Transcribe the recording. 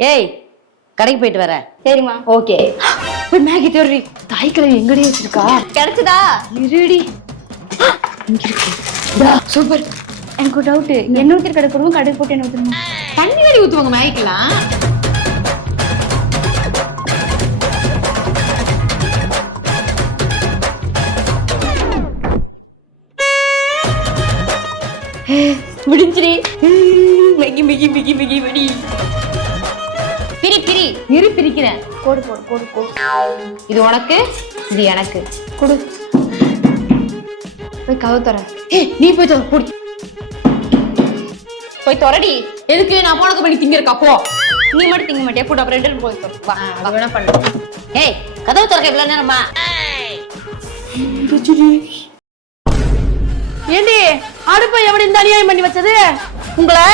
ஏய் கடைக்கு போயிட்டு வர. சரிம்மா. ஓகே. போய் மேகி தேடுறி. தாய் கிழவி எங்கடி வச்சிருக்கா? கிடைச்சதா? இருடி. இங்க இருக்கு. சூப்பர். எனக்கு ஒரு டவுட். என்ன ஊத்தி கடை போடுவோம், கடை போட்டு என்ன ஊத்துறோம்? தண்ணி வேற ஊத்துவாங்க மேகிக்கலாம். முடிஞ்சிரி. மேகி மேகி மேகி மேகி வெடி. பிரி பிரி. இரு பிரிக்கிறேன். கோடு போடு கோடு கோடு. இது உனக்கு, இது எனக்கு. கொடு. போய் கதவு தர. நீ போய் போடி. போய் தொரடி. எதுக்கு நான் போனதுக்கு பண்ணி திங்கறக்கா போ. நீ மட்டும் திங்க மாட்டியா? கூட அப்புறம் ரெண்டு போய் தர. வா அது வேணா பண்ணு. ஏய் கதவு திறக்க இவ்வளவு நேரமா? ஏண்டி அடுப்பை எப்படி இந்த அநியாயம் பண்ணி வச்சது உங்களை?